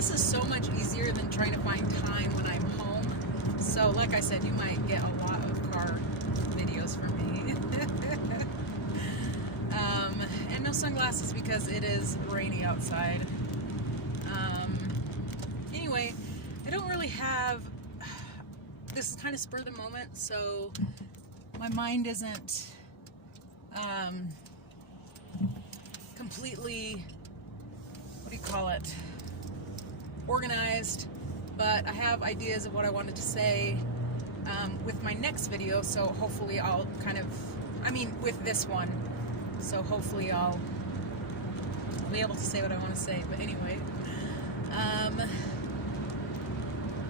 this is so much easier than trying to find time when I'm home. So like I said, you might get a lot of car videos from me. And no sunglasses because it is rainy outside. Anyway, I don't really have, this is kind of spur of the moment, so my mind isn't completely, what do you call it, organized, but I have ideas of what I wanted to say with my next video, so hopefully I'll with this one, so hopefully I'll be able to say what I want to say. But anyway,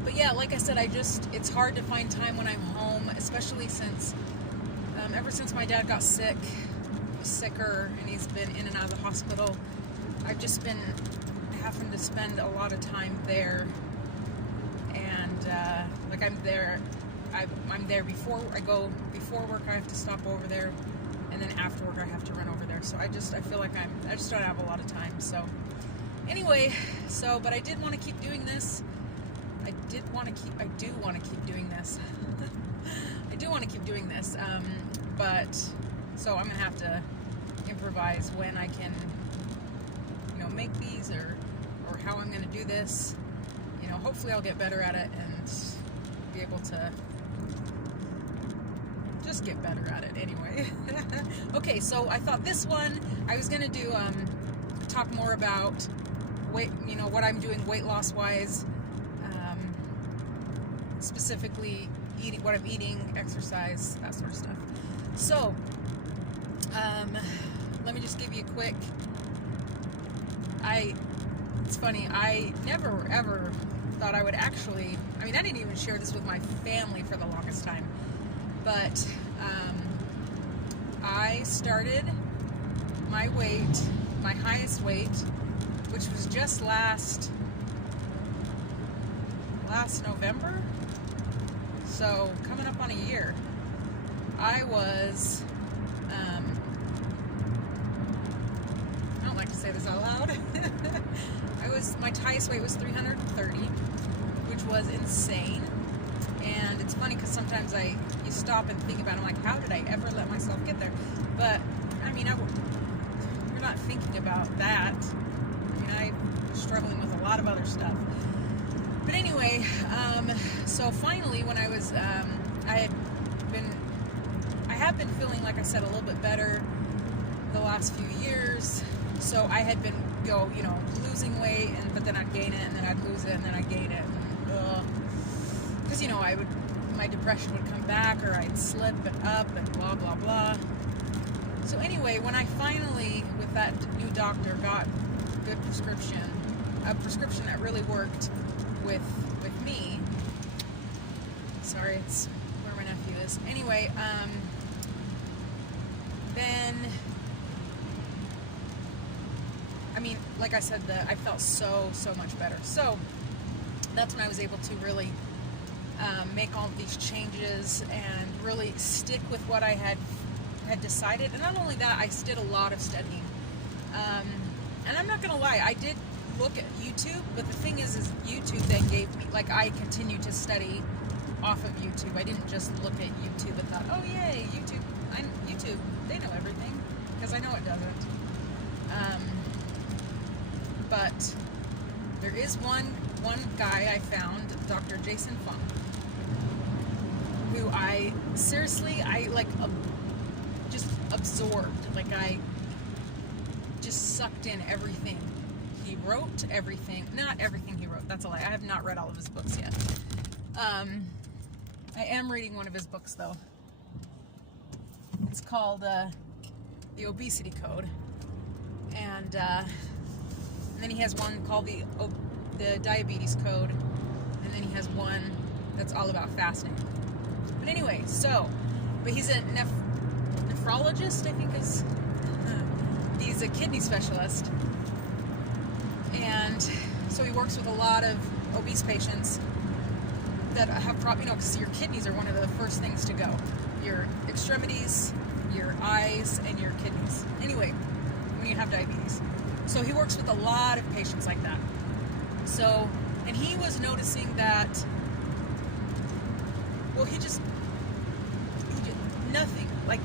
but yeah, like I said, it's hard to find time when I'm home, especially since ever since my dad got sicker, and he's been in and out of the hospital. I've just been having to spend a lot of time there, and like I'm there before work. I have to stop over there, and then after work I have to run over there. So I feel like I just don't have a lot of time. So anyway, but I did want to keep doing this. I do want to keep doing this. I do want to keep doing this. But so I'm gonna have to improvise when I can, make these or how I'm gonna do this. Hopefully I'll get better at it and be able to just get better at it anyway. Okay, so I thought this one I was gonna do talk more about weight, what I'm doing weight loss wise, specifically what I'm eating, exercise, that sort of stuff. So let me just give you a quick, it's funny, I never ever thought I would actually, I didn't even share this with my family for the longest time, but I started my highest weight, which was just last November, so coming up on a year. I was, I don't like to say this out loud. My highest weight was 330, which was insane. And it's funny because sometimes you stop and think about it, I'm like, how did I ever let myself get there? But, you're not thinking about that. I'm struggling with a lot of other stuff. But anyway, so finally when I was, I have been feeling, like I said, a little bit better the last few years. So I had been losing weight, but then I'd gain it, and then I'd lose it, and then I'd gain it. Because my depression would come back, or I'd slip and up and blah blah blah. So anyway, when I finally, with that new doctor, got a prescription that really worked with me. Sorry, it's where my nephew is. Anyway, then, like I said, I felt so much better. So that's when I was able to really make all these changes and really stick with what I had decided. And not only that, I did a lot of studying. And I'm not gonna lie, I did look at YouTube, but the thing is YouTube then gave me, I continued to study off of YouTube. I didn't just look at YouTube and thought, oh yay, YouTube, they know everything, because I know it doesn't. But there is one guy I found, Dr. Jason Fung, who I just absorbed. I just sucked in everything he wrote, not everything he wrote, that's a lie. I have not read all of his books yet. I am reading one of his books though. It's called The Obesity Code, and then he has one called the Diabetes Code, and then he has one that's all about fasting. But anyway, but he's a nephrologist, I think he's a kidney specialist, and so he works with a lot of obese patients that have because your kidneys are one of the first things to go. Your extremities, your eyes, and your kidneys. Anyway, when you have diabetes. So he works with a lot of patients like that. So, and he was noticing that, well, he did nothing. Like,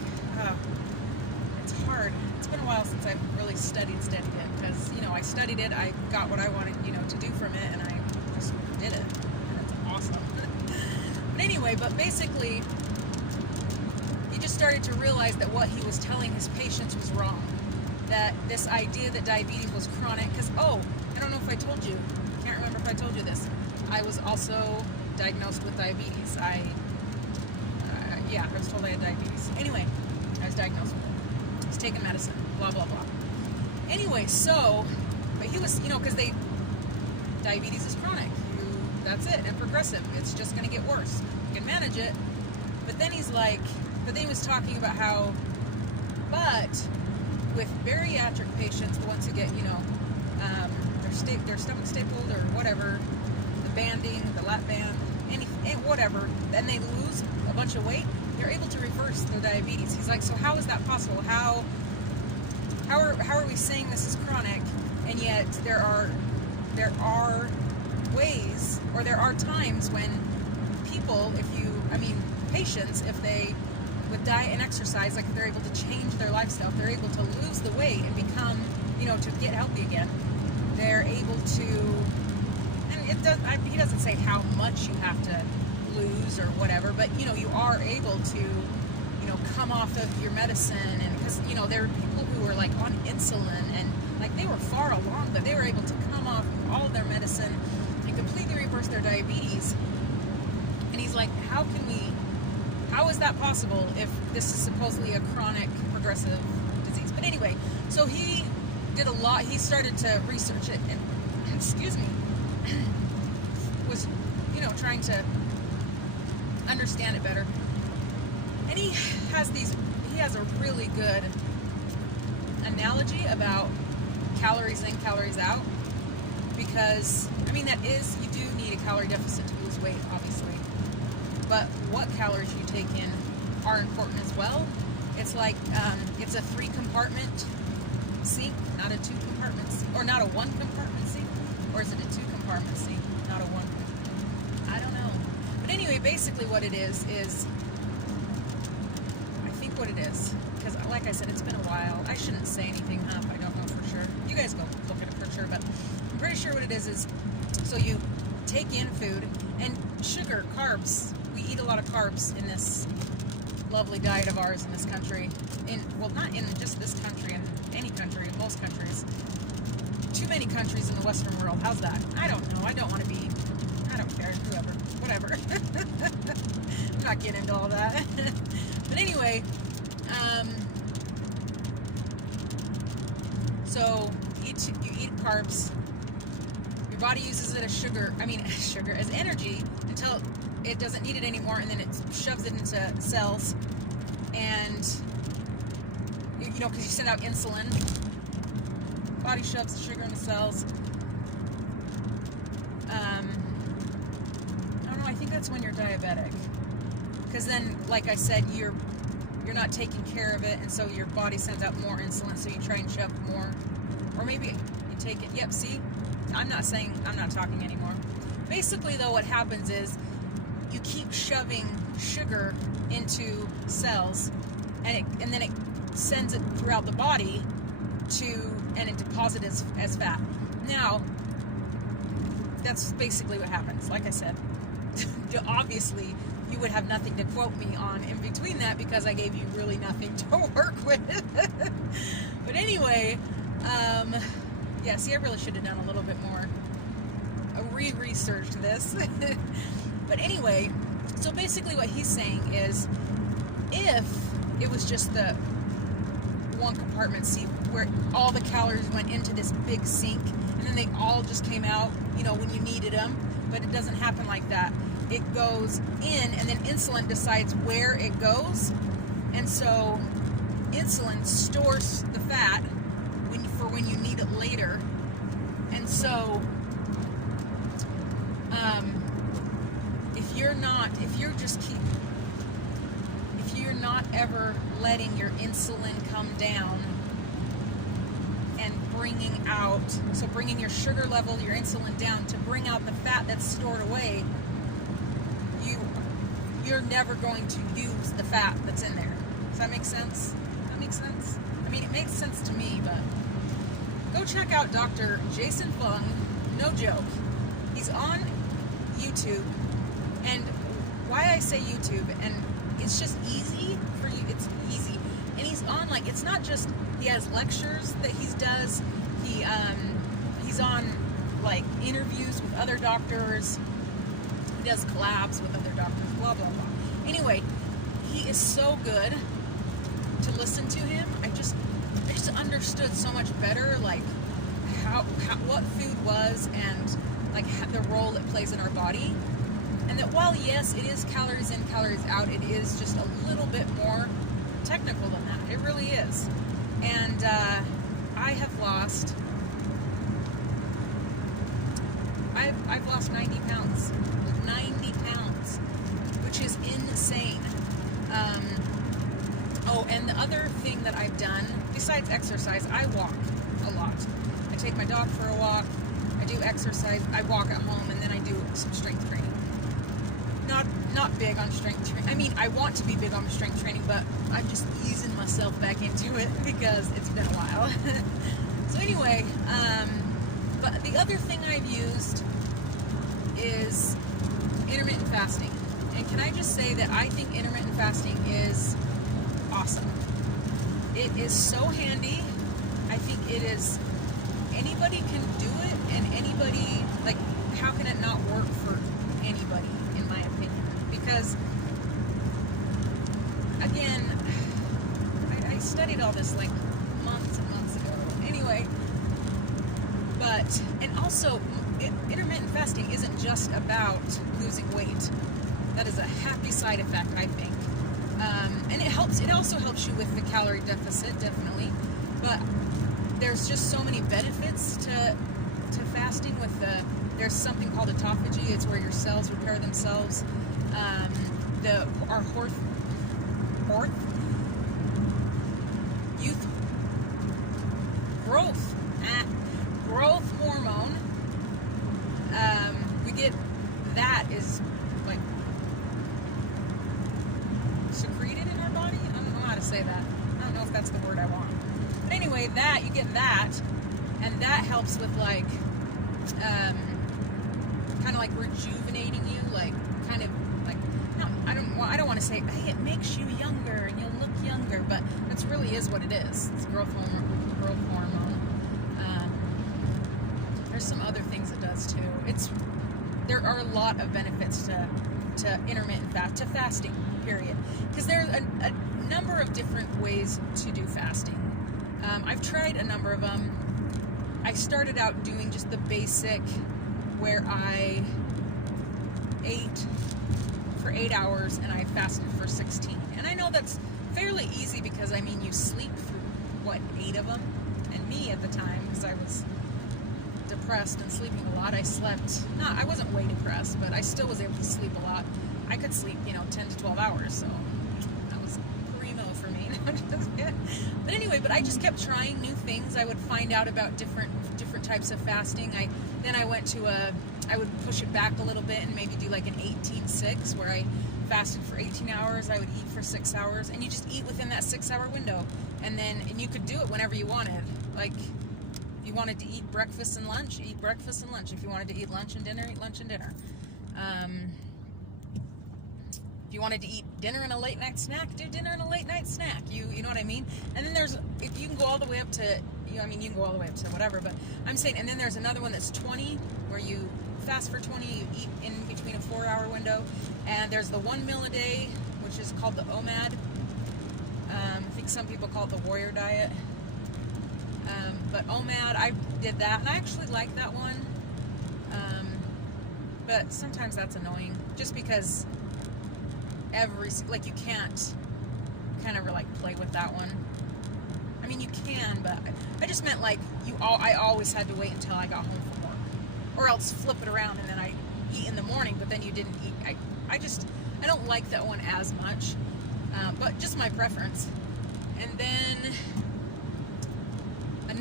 it's hard. It's been a while since I've really studied it, because, you know, I studied it, I got what I wanted, you know, to do from it, and I just did it, and it's awesome. But anyway, basically, he just started to realize that what he was telling his patients was wrong. That this idea that diabetes was chronic, because, I don't know if I told you, can't remember if I told you this, I was also diagnosed with diabetes. I was told I had diabetes. Anyway, I was diagnosed with it. I was taking medicine, blah, blah, blah. Anyway, but he was, you know, because diabetes is chronic. That's it, and progressive. It's just going to get worse. You can manage it. But then he was talking about how, but with bariatric patients, the ones who get, you know, their stomach stapled or whatever, the banding, the lap band, whatever, and they lose a bunch of weight, they're able to reverse their diabetes. He's like, so how is that possible? How are we saying this is chronic, and yet there are ways, or there are times when people, patients, if they, with diet and exercise, like if they're able to change their lifestyle, if they're able to lose the weight and become, you know, to get healthy again, they're able to, and he doesn't say how much you have to lose or whatever, but, you know, you are able to, you know, come off of your medicine, and because, you know, there are people who are like on insulin, and like they were far along, but they were able to come off all of their medicine and completely reverse their diabetes. And he's like, how is that possible if this is supposedly a chronic progressive disease? But anyway, so he did a lot. He started to research it, and was, you know, trying to understand it better. And he has a really good analogy about calories in, calories out, because, you do need a calorie deficit to lose weight, obviously. But what calories you take in are important as well. It's like, it's a 3-compartment sink, not a 2-compartment sink, or not a 1-compartment sink, or is it a 2-compartment sink, not a 1? I don't know. But anyway, basically what it is, I think what it is, because like I said, it's been a while. I shouldn't say anything, I don't know for sure. You guys go look at it for sure, but I'm pretty sure what it is, so you take in food, and sugar, carbs. We eat a lot of carbs in this lovely diet of ours in this country. Not in just this country, in any country, in most countries. Too many countries in the Western world. How's that? I don't know. I don't care. Whoever. Whatever. I'm not getting into all that. But anyway, so you eat carbs. Your body uses it as sugar, as energy until it doesn't need it anymore, and then it shoves it into cells, and you know, because you send out insulin, body shoves the sugar into cells. I don't know, I think that's when you're diabetic, because then, like I said, you're not taking care of it, and so your body sends out more insulin, so you try and shove more, or maybe you take it. Yep, see, I'm not talking anymore. Basically, though, what happens is you keep shoving sugar into cells, and then it sends it throughout the body and it deposits as fat. Now, that's basically what happens. Like I said, obviously, you would have nothing to quote me on in between that, because I gave you really nothing to work with. But anyway, see, I really should have done a little bit more. Researched this. But anyway, so basically what he's saying is, if it was just the 1-compartment sink where all the calories went into this big sink, and then they all just came out, you know, when you needed them, but it doesn't happen like that. It goes in, and then insulin decides where it goes, and so insulin stores the fat for when you need it later. And so if you're not ever letting your insulin come down and bring bringing your sugar level, your insulin down to bring out the fat that's stored away, you're never going to use the fat that's in there. Does that make sense? That makes sense? I mean, it makes sense to me, but go check out Dr. Jason Fung. No joke. He's on YouTube, and why I say YouTube, and it's just easy for you, it's easy. And he's on, like, it's not just, he has lectures that he does, he's on, like, interviews with other doctors, he does collabs with other doctors, blah, blah, blah. Anyway, he is so good to listen to him. I just understood so much better, like, how what food was, and, like, the role it plays in our body. And that while, yes, it is calories in, calories out, it is just a little bit more technical than that. It really is. And I have lost, I've lost 90 pounds. 90 pounds, which is insane. Oh, and the other thing that I've done, besides exercise, I walk a lot. I take my dog for a walk, I do exercise, I walk at home, and then I do some strength training. Not big on strength training. I mean, I want to be big on strength training, but I'm just easing myself back into it because it's been a while. So anyway, but the other thing I've used is intermittent fasting. And can I just say that I think intermittent fasting is awesome. It is so handy. I think it is, anybody can do it, and anybody, like, how can it not work for anybody, in my opinion? Because, again, I studied all this, like, months and months ago. Anyway, but, and also, intermittent fasting isn't just about losing weight. That is a happy side effect, I think. And it also helps you with the calorie deficit, definitely. But there's just so many benefits to fasting. There's something called autophagy. It's where your cells repair themselves. Our growth hormone. We get that is like secreted in our body. I don't know how to say that. I don't know if that's the word I want. But anyway, you get that, and that helps with, like, kind of like rejuvenating you, like, kind of like, no, I don't want to say, hey, it makes you younger and you'll look younger, but that's really is what it is. It's growth hormone. There's some other things it does too. There are a lot of benefits to intermittent fast, to fasting, period. Because there's a number of different ways to do fasting. I've tried a number of them. I started out doing just the basic, where I ate for 8 hours and I fasted for 16. And I know that's fairly easy because, I mean, you sleep through, 8 of them? And me at the time, because I was depressed and sleeping a lot, I wasn't way depressed, but I still was able to sleep a lot. I could sleep, 10 to 12 hours, so that was primo for me. But anyway, I just kept trying new things. I would find out about different types of fasting. I would push it back a little bit and maybe do like an 18-6, where I fasted for 18 hours, I would eat for 6 hours, and you just eat within that 6-hour window. And you could do it whenever you wanted. Like, if you wanted to eat breakfast and lunch, eat breakfast and lunch. If you wanted to eat lunch and dinner, eat lunch and dinner. If you wanted to eat dinner and a late night snack, do dinner and a late night snack. You know what I mean? And then if you can go all the way up to, you can go all the way up to whatever, but I'm saying, and then there's another one that's 20, where you fast for 20, you eat in between a 4-hour window. And there's the 1 meal a day, which is called the OMAD. I think some people call it the warrior diet. But OMAD, I did that, and I actually like that one. But sometimes that's annoying, just because you can't kind of like play with that one. I mean, you can, but I just meant, like, I always had to wait until I got home from work, or else flip it around and then I eat in the morning, but then you didn't eat. I don't like that one as much, but just my preference. And then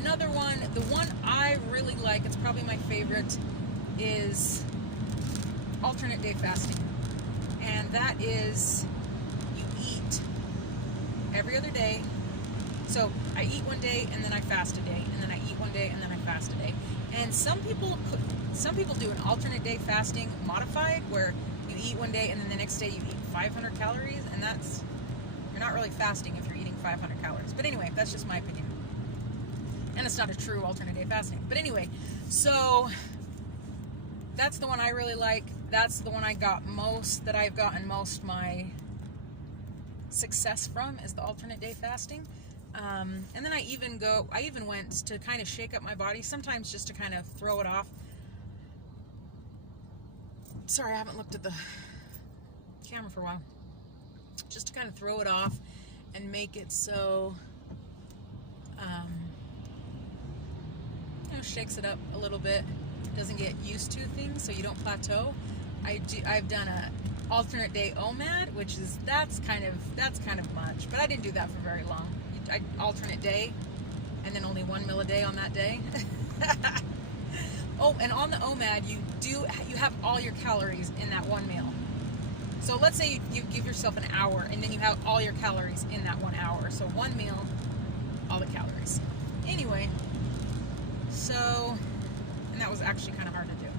another one, the one I really like, it's probably my favorite, is alternate day fasting. And that is, you eat every other day. So I eat one day and then I fast a day, and then I eat one day and then I fast a day. And some people do an alternate day fasting modified, where you eat one day and then the next day you eat 500 calories, and you're not really fasting if you're eating 500 calories. But anyway, that's just my opinion. And it's not a true alternate day fasting. But anyway, so that's the one I really like. That's the one that I've gotten most my success from, is the alternate day fasting. And then I even went to kind of shake up my body, sometimes just to kind of throw it off. Sorry, I haven't looked at the camera for a while. Just to kind of throw it off and make it so, shakes it up a little bit, doesn't get used to things, so you don't plateau. I've done a alternate day OMAD, that's kind of much, but I didn't do that for very long. I alternate day, and then only 1 meal a day on that day. Oh, and on the OMAD, you have all your calories in that one meal. So let's say you give yourself an hour, and then you have all your calories in that 1 hour. So one meal, all the calories. Anyway, and that was actually kind of hard to do.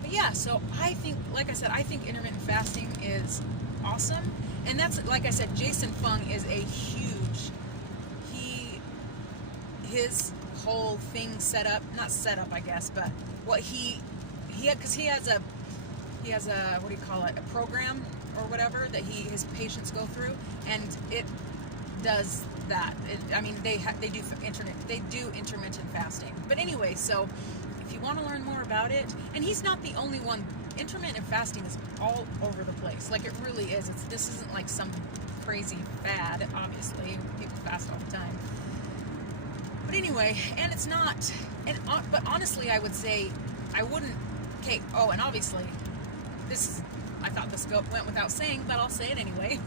But yeah, so I think, like I said, I think intermittent fasting is awesome. And that's, like I said, Jason Fung is a huge, his whole thing not set up, I guess, but what he has a, what do you call it, a program or whatever that his patients go through, and it does that. They do intermittent fasting. But anyway, so if you want to learn more about it, and he's not the only one. Intermittent fasting is all over the place. Like, it really is. This isn't like some crazy fad. Obviously, people fast all the time. But anyway, and it's not. But honestly, I would say I wouldn't. Okay. Oh, and obviously, I thought this went without saying, but I'll say it anyway.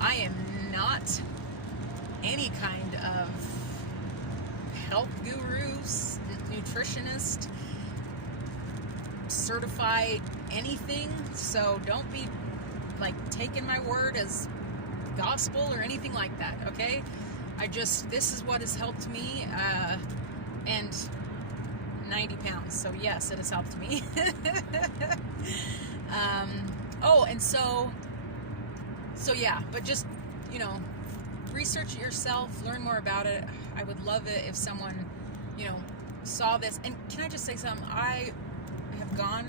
I am not any kind of health guru, nutritionist, certified anything, so don't be like taking my word as gospel or anything like that, okay? This is what has helped me, and 90 pounds, so yes, it has helped me. And so yeah, but just, research it yourself, learn more about it. I would love it if someone, saw this. And can I just say something? I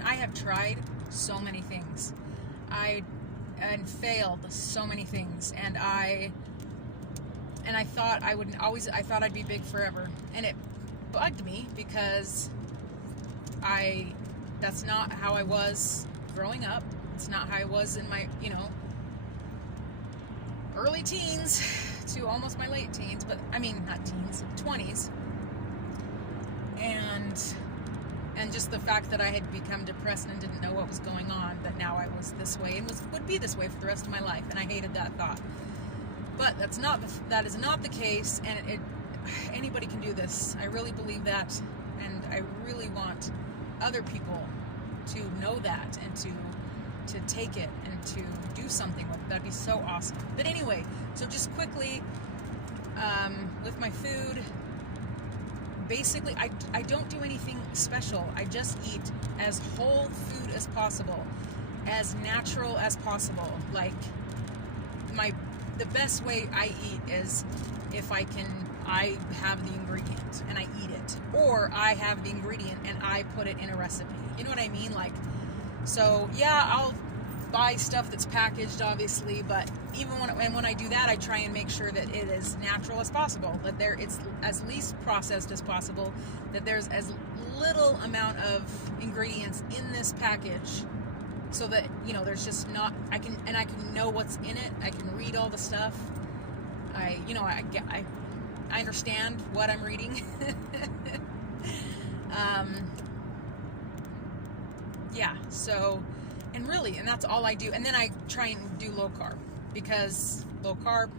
have tried so many things. And failed so many things. And I thought I thought I'd be big forever. And it bugged me because that's not how I was growing up. It's not how I was in my, early teens to almost my late teens, but not teens, 20s. And just the fact that I had become depressed and didn't know what was going on, that now I was this way and would be this way for the rest of my life, and I hated that thought. But that is not the case, and anybody can do this. I really believe that, and I really want other people to know that and to take it and to do something with it. That'd be so awesome. But anyway, so just quickly, with my food, basically, I don't do anything special. I just eat as whole food as possible, as natural as possible. Like, the best way I eat is if I have the ingredient and I eat it, or I have the ingredient and I put it in a recipe. You know what I mean? Like, so yeah, I'll buy stuff that's packaged, obviously, but even when I do that, I try and make sure that it is natural as possible, that it's as least processed as possible, that there's as little amount of ingredients in this package, so that there's just not. I can know what's in it. I can read all the stuff. I understand what I'm reading. Yeah. So. And that's all I do. And then I try and do low carb, because low carb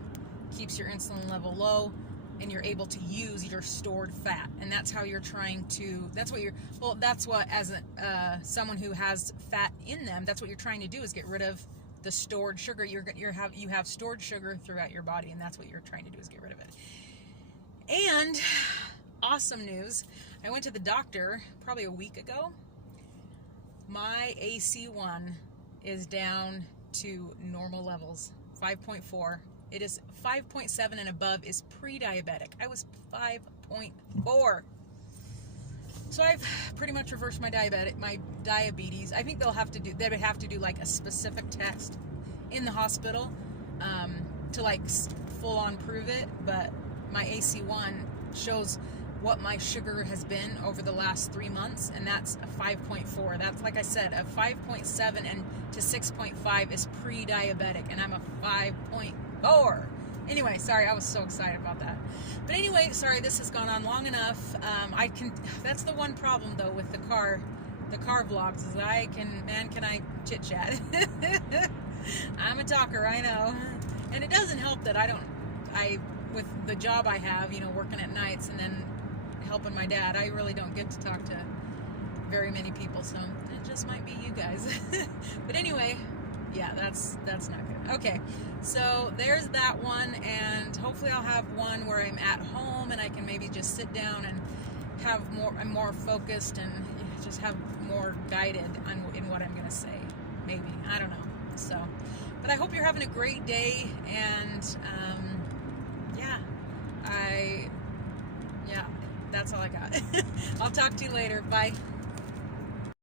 keeps your insulin level low. and you're able to use your stored fat, and that's how you're trying to, that's what as someone who has fat in them, that's what you're trying to do, is get rid of the stored sugar. You have stored sugar throughout your body, and that's what you're trying to do, is get rid of it. And awesome news, I went to the doctor probably a week ago. My AC1 is down to normal levels, 5.4. It is 5.7 and above is pre-diabetic. I was 5.4. So I've pretty much reversed my diabetes. I think they would have to do like a specific test in the hospital to like full on prove it, but my AC1 shows what my sugar has been over the last 3 months, and that's a 5.4. That's, like I said, a 5.7 and to 6.5 is pre-diabetic, and I'm a 5.4. Anyway, sorry, I was so excited about that. But anyway, sorry, this has gone on long enough. That's the one problem though with the car vlogs, is that can I chit chat? I'm a talker, I know. And it doesn't help that with the job I have, working at nights and then helping my dad, I really don't get to talk to very many people, so it just might be you guys. But anyway, yeah, that's not good. Okay, so there's that one, and hopefully I'll have one where I'm at home and I can maybe just sit down and I'm more focused and just have more guided in what I'm going to say. Maybe, I don't know. So, but I hope you're having a great day, and yeah, that's all I got. I'll talk to you later. Bye.